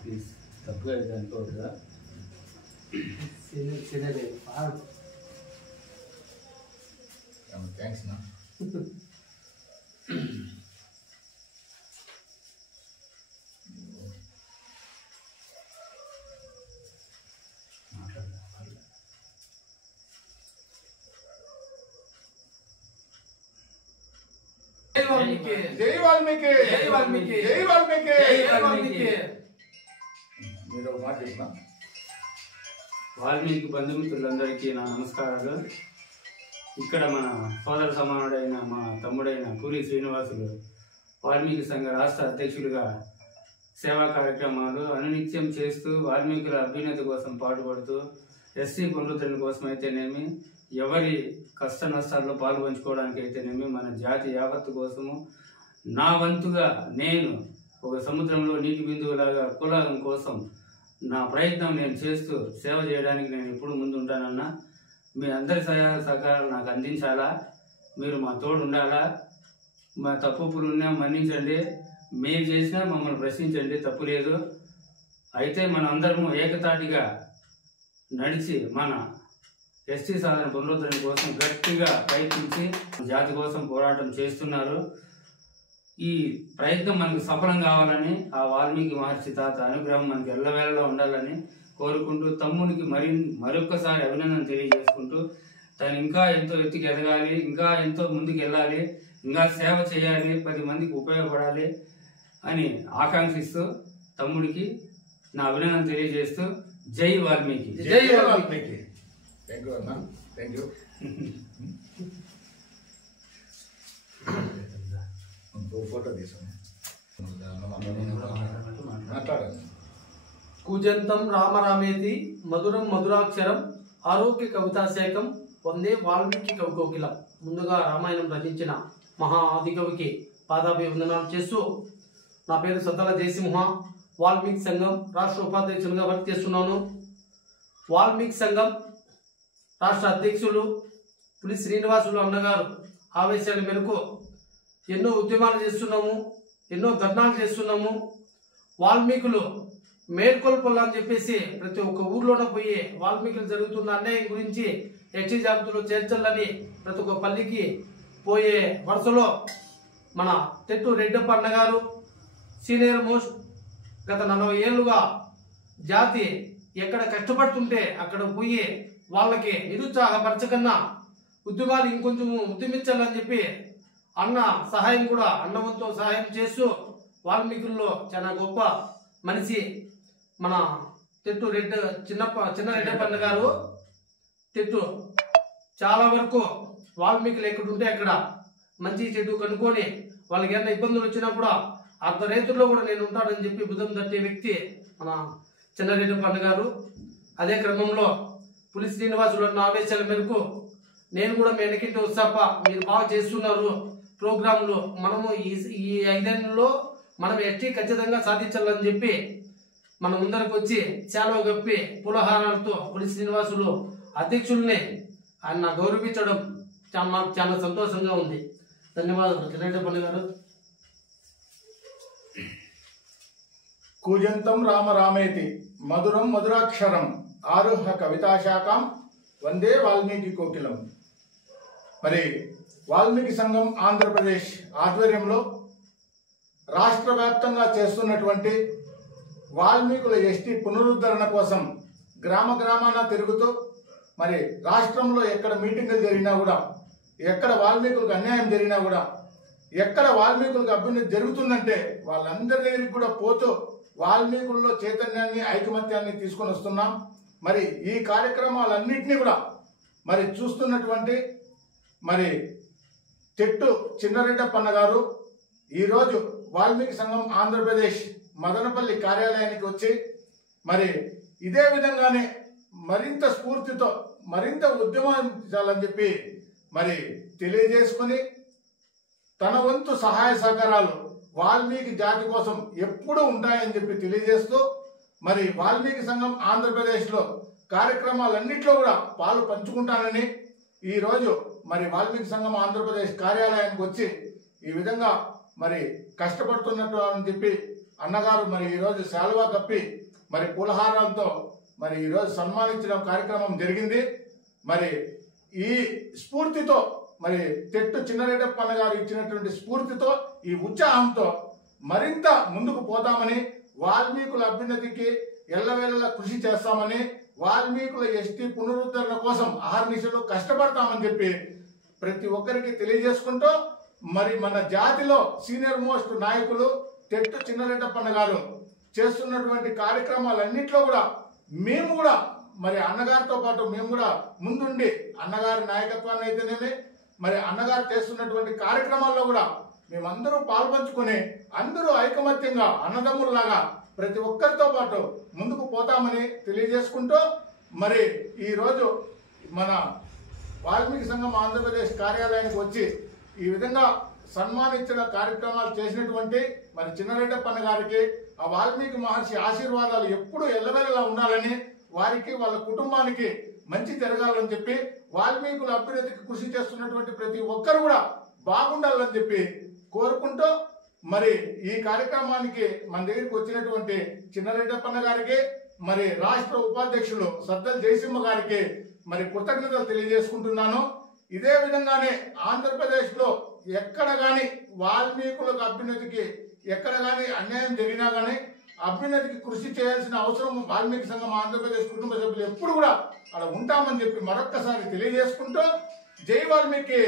Please తప్పుగా అనుకోవద్దా thanks నా జై వాల్మీకి జై వాల్మీకి జై వాల్మీకి జై వాల్మీకి మీరు ఒక మాట చెప్పినా వాల్మీకి బంధుమిత్రులందరికీ నా నమస్కారాలు. ఇక్కడ మన సోదర సమానుడైన మా తమ్ముడైన పూరి శ్రీనివాసులు వాల్మీకి సంఘ రాష్ట్ర అధ్యక్షులుగా సేవా కార్యక్రమాలు అనునిత్యం చేస్తూ వాల్మీకుల అభ్యున్నతి కోసం పాటుపడుతూ ఎస్సీ పునరుద్ధరణ కోసం అయితేనేమి, ఎవరి కష్ట నష్టాల్లో పాలు పంచుకోవడానికి అయితేనేమి, మన జాతి యావత్తు కోసము నా వంతుగా నేను ఒక సముద్రంలో నీటి బిందువులాగా కులం కోసం నా ప్రయత్నం నేను చేస్తూ సేవ చేయడానికి నేను ఎప్పుడు ముందు ఉంటానన్నా. మీ అందరి సహాయ సహకారాలు నాకు అందించాలా, మీరు మా తోడు ఉండాలా. మా తప్పులున్నా మన్నించండి, మేము చేసినా మమ్మల్ని ప్రశ్నించండి, తప్పు లేదు. అయితే మన అందరము ఏకతాటిగా నడిచి మన ఎస్టీ సాధన పునరుద్ధరణ కోసం గట్టిగా ప్రయత్నించి జాతి కోసం పోరాటం చేస్తున్నారు. ఈ ప్రయత్నం మనకు సఫలం కావాలని ఆ వాల్మీకి మహర్షి తాత అనుగ్రహం మనకి ఎల్లవేళలో ఉండాలని కోరుకుంటూ తమ్మునికి మరొక్కసారి అభినందన తెలియజేసుకుంటూ తను ఇంకా ఎంతో ఎత్తుకు ఎదగాలి, ఇంకా ఎంతో ముందుకు వెళ్ళాలి, ఇంకా సేవ చేయాలి, 10 మందికి ఉపయోగపడాలి అని ఆకాంక్షిస్తూ తమ్ముడికి నా అభినందన తెలియజేస్తూ జై వాల్మీకి జై వాల్మీకి. థ్యాంక్ యూ అన్న, థ్యాంక్ యూ. ఫోటో తీసుకుని మాట్లాడండి. కూజంతం రామరామేతి మధురం మధురాక్షరం ఆరోగ్య కవితాశేఖం వందే వాల్మీకి కవికోకిలం. ముందుగా రామాయణం రచించిన మహా ఆదికవికి పాదాభివందనాలు చేస్తూ, నా పేరు సద్దల జయసింహ, వాల్మీకి సంఘం రాష్ట్ర ఉపాధ్యక్షులుగా వర్క్ చేస్తున్నాను. వాల్మీకి సంఘం రాష్ట్ర అధ్యక్షులు పులి శ్రీనివాసులు అన్నగారు ఆవేశాల మేరకు ఎన్నో ఉద్యమాలు చేస్తున్నాము, ఎన్నో ధర్నాలు చేస్తున్నాము. వాల్మీకులు మేల్కొల్పాలని చెప్పేసి ప్రతి ఒక్క ఊర్లోనే పోయి వాల్మీకులు జరుగుతున్న అన్యాయం గురించి ఎస్టీ జాబితాలో చేర్చాలని ప్రతి ఒక్క పల్లికి పోయే వరుసలో మన తెట్టు రెడ్డప్ప అన్న గారు సీనియర్ మోస్ట్ గత 40 ఏళ్ళుగా జాతి ఎక్కడ కష్టపడుతుంటే అక్కడ పోయి వాళ్ళకి నిరుత్సాహపరచకన్నా ఉద్యమాలు ఇంకొంచెం ఉద్యమించాలని చెప్పి అన్న సహాయం కూడా అన్నవంతో సహాయం చేస్తూ వాల్మీకుల్లో చాలా గొప్ప మనిషి మన తెట్టు చిన్న రెడ్డప్ప అన్న గారు. తెట్టు చాలా వరకు వాల్మీకులు ఎక్కడుంటే అక్కడ మంచి చెడు కనుక్కొని వాళ్ళకి ఏమైనా ఇబ్బందులు వచ్చినప్పుడు అర్ధ రైతుల్లో కూడా నేను ఉంటానని చెప్పి బుధం తట్టే వ్యక్తి మన చిన్నరెడ్డప్ప అన్న గారు. అదే క్రమంలో పులి శ్రీనివాసులు అన్న ఆవేశాల మేరకు నేను కూడా మీ వెనకింటి వస్తాప, మీరు బాగా చేస్తున్నారు ప్రోగ్రాంలు, మనము ఈ 5 ఏళ్ళలో మనం ఎస్టీ ఖచ్చితంగా సాధించాలని చెప్పి మన ముందరకు వచ్చి చాలా గప్పి పులహారాలతో పులి శ్రీనివాసులు అధ్యక్షుల్ని ఆయన గౌరవించడం మాకు చాలా సంతోషంగా ఉంది. ధన్యవాదాలు చిన్నరెడ్డప్ప గారు. కూజంతం రామరామేతి మధురం మధురాక్షరం ఆరుహ కవితాశాఖం వందే వాల్మీకి కోకిలం. మరి వాల్మీకి సంఘం ఆంధ్రప్రదేశ్ ఆధ్వర్యంలో రాష్ట్ర వ్యాప్తంగా చేస్తున్నటువంటి వాల్మీకుల ఎస్టీ పునరుద్ధరణ కోసం గ్రామాన తిరుగుతూ మరి రాష్ట్రంలో ఎక్కడ మీటింగులు జరిగినా కూడా, ఎక్కడ వాల్మీకులకు అన్యాయం జరిగినా కూడా, ఎక్కడ వాల్మీకులకు అభ్యున్నతి జరుగుతుందంటే వాళ్ళందరి దగ్గరికి కూడా పోతూ వాల్మీకుల్లో చైతన్యాన్ని ఐకమత్యాన్ని తీసుకొని వస్తున్నాం. మరి ఈ కార్యక్రమాలన్నింటినీ కూడా మరి చూస్తున్నటువంటి మరి తెట్టు చిన్నరెడ్డప్ప అన్న గారు ఈరోజు వాల్మీకి సంఘం ఆంధ్రప్రదేశ్ మదనపల్లి కార్యాలయానికి వచ్చి మరి ఇదే విధంగానే మరింత స్ఫూర్తితో మరింత ఉద్యమించాలని చెప్పి మరి తెలియజేసుకుని తన వంతు సహాయ సహకారాలు వాల్మీకి జాతి కోసం ఎప్పుడూ ఉంటాయని చెప్పి తెలియజేస్తూ మరి వాల్మీకి సంఘం ఆంధ్రప్రదేశ్లో కార్యక్రమాలన్నింటిలో కూడా పాలు పంచుకుంటానని ఈరోజు మరి వాల్మీకి సంఘం ఆంధ్రప్రదేశ్ కార్యాలయానికి వచ్చి ఈ విధంగా మరి కష్టపడుతున్నట్టు అని చెప్పి అన్నగారు మరి ఈరోజు శాలువా కప్పి మరి పూలహారాలతో మరి ఈరోజు సన్మానించడం కార్యక్రమం జరిగింది. మరి ఈ స్ఫూర్తితో మరి తెట్టు చిన్నరెడ్డప్ప అన్నగారు ఇచ్చినటువంటి స్ఫూర్తితో ఈ ఉత్సాహంతో మరింత ముందుకు పోతామని, వాల్మీకుల అభ్యున్నతికి ఎల్లవేళలా కృషి చేస్తామని, వాల్మీకుల ఎస్టీ పునరుద్ధరణ కోసం అహర్నిశలు కష్టపడతామని చెప్పి ప్రతి ఒక్కరికి తెలియజేసుకుంటూ మరి మన జాతిలో సీనియర్ మోస్ట్ నాయకులు తెట్టు చిన్నరెడ్డప్ప గారు చేస్తున్నటువంటి కార్యక్రమాలన్నింటిలో కూడా మేము కూడా మరి అన్నగారితో పాటు మేము కూడా ముందుండి అన్నగారి నాయకత్వాన్ని అయితేనేమి మరి అన్నగారు చేస్తున్నటువంటి కార్యక్రమాల్లో కూడా మేమందరూ పాల్పంచుకొని అందరూ ఐకమత్యంగా అన్నదమ్ముల్లాగా ప్రతి ఒక్కరితో పాటు ముందుకు పోతామని తెలియజేసుకుంటూ మరి ఈరోజు మన వాల్మీకి సంఘం ఆంధ్రప్రదేశ్ కార్యాలయానికి వచ్చి ఈ విధంగా సన్మానించిన కార్యక్రమాలు చేసినటువంటి మరి చిన్నరెడ్డప్ప గారికి ఆ వాల్మీకి మహర్షి ఆశీర్వాదాలు ఎప్పుడు ఎల్లవెల్లలా ఉండాలని, వారికి వాళ్ళ కుటుంబానికి మంచి జరగాలని చెప్పి, వాల్మీకుల అభ్యున్నతికి కృషి చేస్తున్నటువంటి ప్రతి ఒక్కరు కూడా బాగుండాలని చెప్పి కోరుకుంటూ మరి ఈ కార్యక్రమానికి మన దగ్గరికి వచ్చినటువంటి చిన్నరెడ్డప్ప గారికి మరి రాష్ట్ర ఉపాధ్యక్షులు సద్దల జయసింహ గారికి మరి కృతజ్ఞతలు తెలియజేసుకుంటున్నాను. ఇదే విధంగానే ఆంధ్రప్రదేశ్ లో ఎక్కడ గాని వాల్మీకులకు అభ్యున్నతికి ఎక్కడ గాని అన్యాయం జరిగినా గానీ అభ్యున్నతికి కృషి చేయాల్సిన అవసరం వాల్మీకి సంఘం ఆంధ్రప్రదేశ్ కుటుంబ సభ్యులు ఎప్పుడు కూడా అలా ఉంటామని చెప్పి మరొక్కసారి తెలియజేసుకుంటూ జై వాల్మీకి.